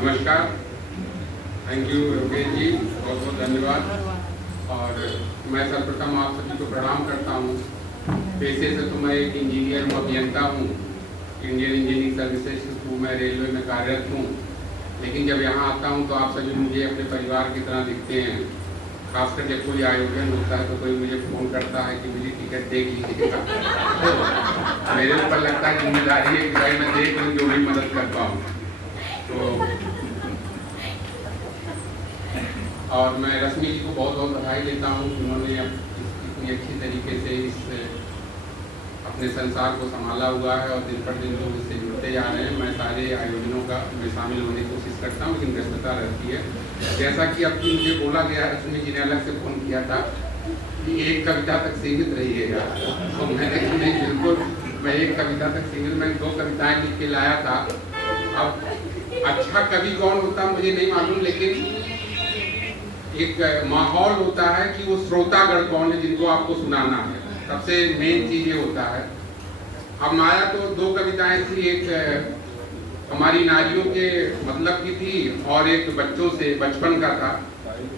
नमस्कार, thank you Yogesh ji, बहुत बहुत धन्यवाद। और मैं सर्वप्रथम आप सभी को प्रणाम करता हूँ। पेशे से तो मैं एक इंजीनियर हूँ, अभियंता हूँ। इंडियन इंजीनियरिंग सर्विसेज के थ्रू मैं रेलवे में कार्यरत हूँ। लेकिन जब यहाँ आता हूँ तो आप सभी मुझे अपने परिवार की तरह दिखते हैं। खासकर जब कोई आयोजन होता है तो कोई मुझे फ़ोन करता है कि मुझे टिकट देख लीजिएगा। तो मेरे ऊपर लगता है जिम्मेदारी है कि भाई मैं देख लूँ, जो भी मदद कर पाऊँ। तो और मैं रश्मि जी को बहुत बहुत बधाई देता हूँ कि उन्होंने इतनी अच्छी तरीके से इस अपने संसार को संभाला हुआ है और दिन पर दिन लोग इससे जुड़ते जा रहे हैं। मैं सारे आयोजनों में शामिल होने की कोशिश करता हूँ, लेकिन व्यस्तता रहती है। जैसा कि अब मुझे बोला गया, रश्मि जी ने अलग से फ़ोन किया था कि एक कविता तक सीमित रहिएगा, तो मैंने नहीं, बिल्कुल मैं एक कविता तक सीमित, मैं 2 कविताएँ लिख के लाया था। अब अच्छा कवि कौन होता मुझे नहीं मालूम, लेकिन एक माहौल होता है कि वो श्रोतागण कौन है जिनको आपको सुनाना है। सबसे मेन चीज़ ये होता है। अब माया तो 2 कविताएं थी, एक हमारी नारियों के मतलब की थी और एक बच्चों से बचपन का था।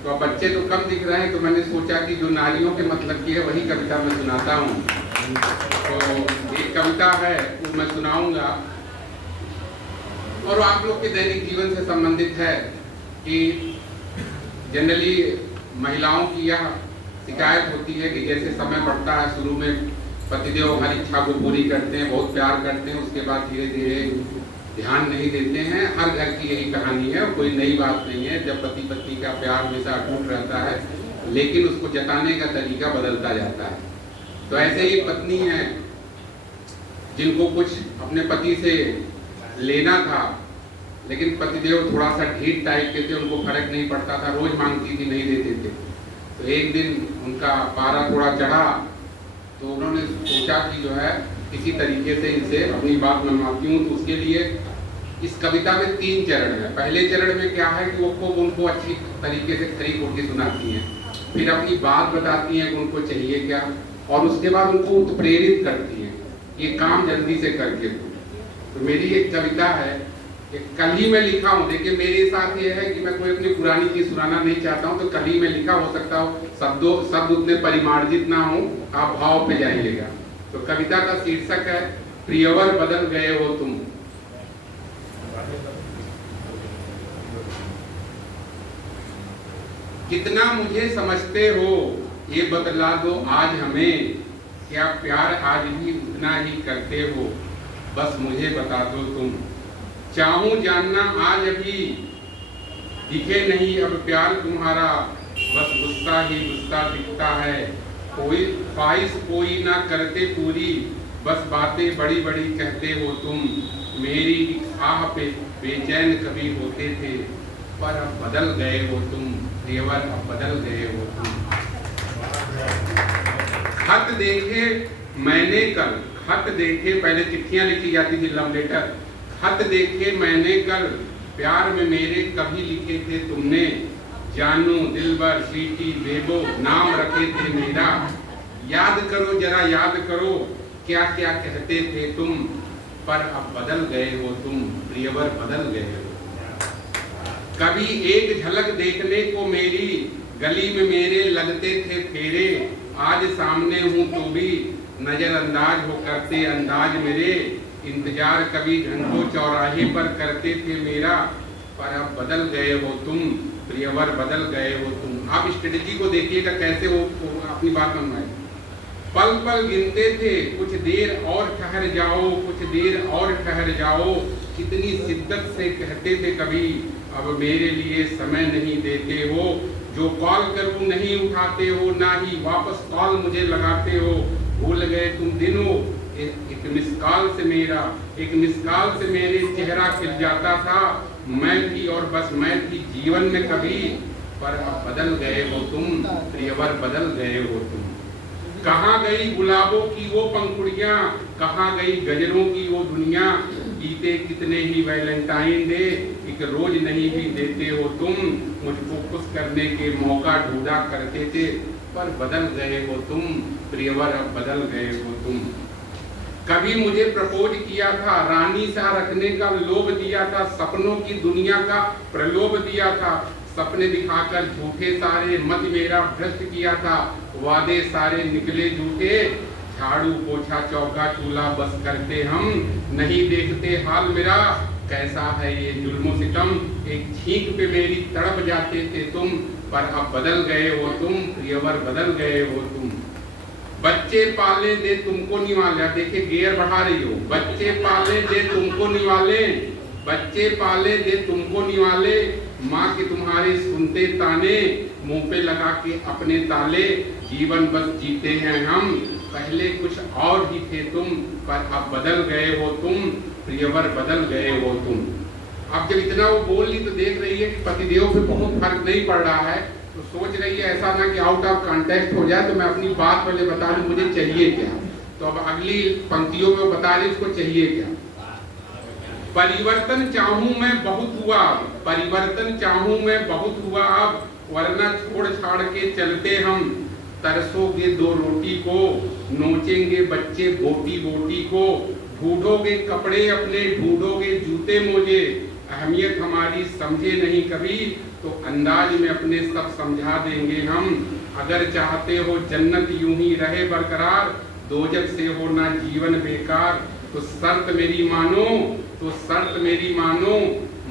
तो अब बच्चे तो कम दिख रहे हैं, तो मैंने सोचा कि जो नारियों के मतलब की है वही कविता मैं सुनाता हूँ। तो एक कविता है वो मैं सुनाऊंगा और आप लोग के दैनिक जीवन से संबंधित है कि जनरली महिलाओं की यह शिकायत होती है कि जैसे समय बढ़ता है, शुरू में पतिदेव हर इच्छा को पूरी करते हैं, बहुत प्यार करते हैं, उसके बाद धीरे धीरे ध्यान नहीं देते हैं। हर घर की यही कहानी है, कोई नई बात नहीं है। जब पति पत्नी का प्यार हमेशा अटूट रहता है, लेकिन उसको जताने का तरीका बदलता जाता है। तो ऐसे ही पत्नी है जिनको कुछ अपने पति से लेना था, लेकिन पतिदेव थोड़ा सा ढीठ टाइप के थे, उनको फर्क नहीं पड़ता था, रोज मांगती थी, नहीं देते थे। तो एक दिन उनका पारा थोड़ा चढ़ा, तो उन्होंने सोचा कि जो है किसी तरीके से इनसे अपनी बात मनवाती हूँ। तो उसके लिए इस कविता में 3 चरण है। पहले चरण में क्या है कि वो खूब उनको अच्छी तरीके से खरी खोटी सुनाती हैं, फिर अपनी बात बताती हैं कि उनको चाहिए क्या, और उसके बाद उनको उत्प्रेरित करती हैं ये काम जल्दी से करके दो। तो मेरी एक कविता है, कल ही मैं लिखा हूँ। देखिए मेरे साथ ये है कि मैं कोई अपनी पुरानी चीज सुनाना नहीं चाहता हूँ, तो कल ही मैं लिखा, हो सकता हो शब्द उतने परिमार्जित ना हो, आप भाव पे जाइएगा। तो कविता का शीर्षक है प्रियवर बदल गए हो तुम। कितना मुझे समझते हो ये बतला दो आज हमें, क्या प्यार आज भी उतना ही करते हो, बस मुझे बता दो तुम। चाहूं जानना आज अभी दिखे नहीं अब प्यार तुम्हारा, बस गुस्सा ही गुस्सा दिखता है, कोई ख्वाहिश कोई ना करते पूरी, बस बातें बड़ी बड़ी कहते हो तुम। मेरी आह पे बेचैन कभी होते थे, पर अब बदल गए हो तुम, प्रियवर अब बदल गए हो तुम। खत देखे मैंने कल, खत देखे, पहले चिट्ठियां लिखी जाती थी, लव लेटर। खत देखे मैंने कल, प्यार में मेरे कभी लिखे थे तुमने, जानू दिलबर सीटी बेबो नाम रखे थे मेरा। याद करो जरा याद करो क्या क्या कहते थे तुम, पर अब बदल गए हो तुम, प्रियवर बदल गए हो। कभी एक झलक देखने को मेरी गली में मेरे लगते थे फेरे, आज सामने हूँ तो भी नजरअंदाज हो करते अंदाज मेरे। इंतजार कभी घंटों चौराहे पर करते थे मेरा, पर अब बदल गए हो तुम, प्रियवर बदल गए हो तुम। आप स्ट्रेटजी को देखिएगा कैसे वो अपनी बात मनवाए। पल पल गिनते थे कुछ देर और ठहर जाओ, कुछ देर और ठहर जाओ, कितनी शिद्दत से कहते थे कभी, अब मेरे लिए समय नहीं देते हो। जो कॉल करूं नहीं उठाते हो, ना ही वापस कॉल मुझे लगाते हो। भूल गए तुम दिनों, एक मिसकॉल से मेरे चेहरा खिल जाता था। मैं थी और बस मैं थी जीवन में कभी, पर अब बदल गए हो तुम, प्रियवर बदल गए हो तुम। कहाँ गई गुलाबों की वो पंखुड़ियाँ, कहाँ गई गजरों की वो दुनिया, बीते कितने ही वैलेंटाइन डे, एक रोज नहीं भी देते हो तुम। मुझको खुश करने के मौका ढूंढा करते थे, पर बदल गए हो तुम, प्रियवर अब बदल गए हो तुम। कभी मुझे प्रपोज किया था, रानी सा रखने का लोभ दिया था, सपनों की दुनिया का प्रलोभ दिया था, सपने दिखाकर झूठे सारे मत मेरा भ्रष्ट किया था, वादे सारे निकले झूठे, झाड़ू पोछा चौका चूल्हा बस करते हम, नहीं देखते हाल मेरा कैसा है ये जुल्मो सितम, एक छींक पे मेरी तड़प जाते थे तुम, पर अब बदल गए हो तुम, प्रियवर बदल गए हो तुम। बच्चे पाले दे तुमको निवाले, देखिए गेयर बढ़ा रही हो, बच्चे पाले दे तुमको निवाले, बच्चे पाले दे तुमको निवाले, माँ के तुम्हारे सुनते ताने, मुंह पे लगा के अपने ताले, जीवन बस जीते हैं हम, पहले कुछ और ही थे तुम, पर अब बदल गए हो तुम, प्रियवर बदल गए हो तुम। अब जब इतना वो बोल ली तो देख रही है कि पतिदेव पे बहुत फर्क नहीं पड़ रहा है, तो सोच रही है ऐसा ना कि आउट ऑफ कॉन्टेक्स्ट हो जाए, तो मैं अपनी बात पहले बता दूं मुझे चाहिए क्या। तो अब अगली पंक्तियों में बता रही उसको चाहिए क्या। परिवर्तन चाहूं मैं बहुत हुआ, परिवर्तन चाहूं मैं बहुत हुआ अब, वरना छोड़ छाड़ के चलते हम, तरसोगे दो रोटी को, नोचेंगे बच्चे बोटी बोटी को, ढूंढोगे कपड़े अपने, ढूंढोगे जूते मोजे, अहमियत हमारी समझे नहीं कभी, तो अंदाज में अपने सब समझा देंगे हम, अगर चाहते हो जन्नत यूं ही रहे बरकरार, दोजख से हो ना जीवन बेकार, तो शर्त मेरी मानो, तो शर्त मेरी मानो,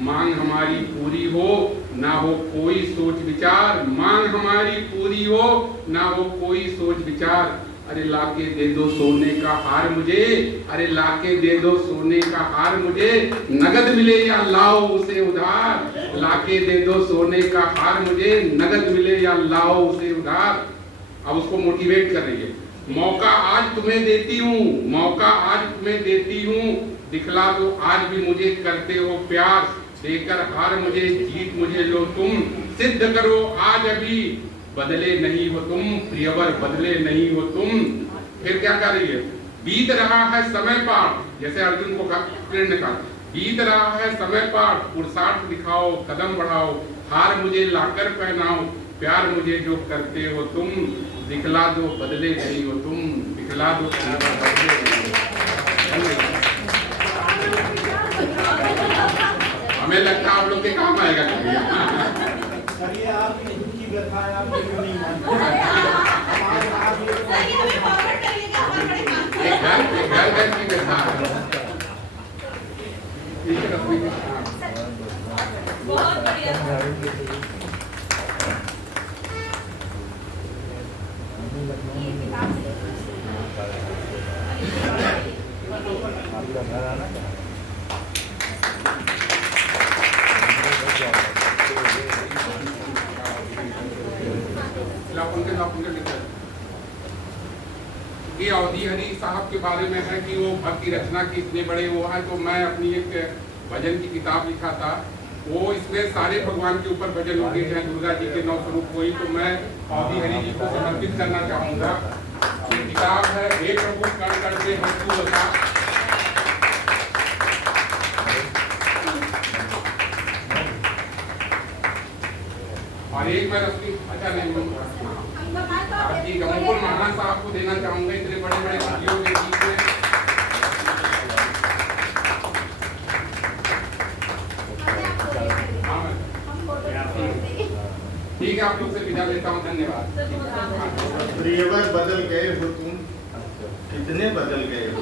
मांग हमारी पूरी हो ना हो कोई सोच विचार, मांग हमारी पूरी हो ना हो कोई सोच विचार, अरे लाके दे दो सोने का हार मुझे, अरे लाके दे दो सोने का हार मुझे, नगद मिले या लाओ उसे उधार, लाके दे दो सोने का हार मुझे, नगद मिले या लाओ उसे उधार। अब उसको मोटिवेट कर रही है, मौका आज तुम्हें देती हूँ, मौका आज तुम्हें देती हूँ, दिखला दो आज भी मुझे करते हो प्यार, देकर हार मुझे जीत मुझे लो तुम, सिद्ध करो आज अभी बदले नहीं हो तुम, प्रियवर बदले नहीं हो तुम। फिर क्या कर रही है, बीत रहा है समय पार, जैसे अर्जुन को कृष्ण ने कहा बीत रहा है समय पार, पुरुषार्थ दिखाओ कदम बढ़ाओ, हार मुझे लाकर पहनाओ, प्यार मुझे जो करते हो तुम, दिखला दो बदले नहीं हो तुम, दिखला दो बदले नहीं हो। हमें लगता है आप लोग के काम आएगा बहुत बढ़िया। ये अवधि हरि साहब के बारे में है कि वो भक्ति रचना की इतने बड़े वो है, तो मैं अपनी एक भजन की किताब लिखा था, वो इसमें सारे भगवान के ऊपर भजन होंगे, चाहे दुर्गा जी के 9 स्वरूप कोई, तो मैं अवधि हरि जी को समर्पित करना चाहूंगा। ये किताब है हे प्रभु कण कण से हेतु बता, और एक मैं रश्मि अच्छा नहीं जी गंगोल महाराज साहब को देना चाहूंगा, इतने बड़े बड़े सदियों के बीच में। ठीक है, आप लोग से विदा लेता हूँ, धन्यवाद। प्रियवर बदल गए हो तुम, कितने बदल गए हो।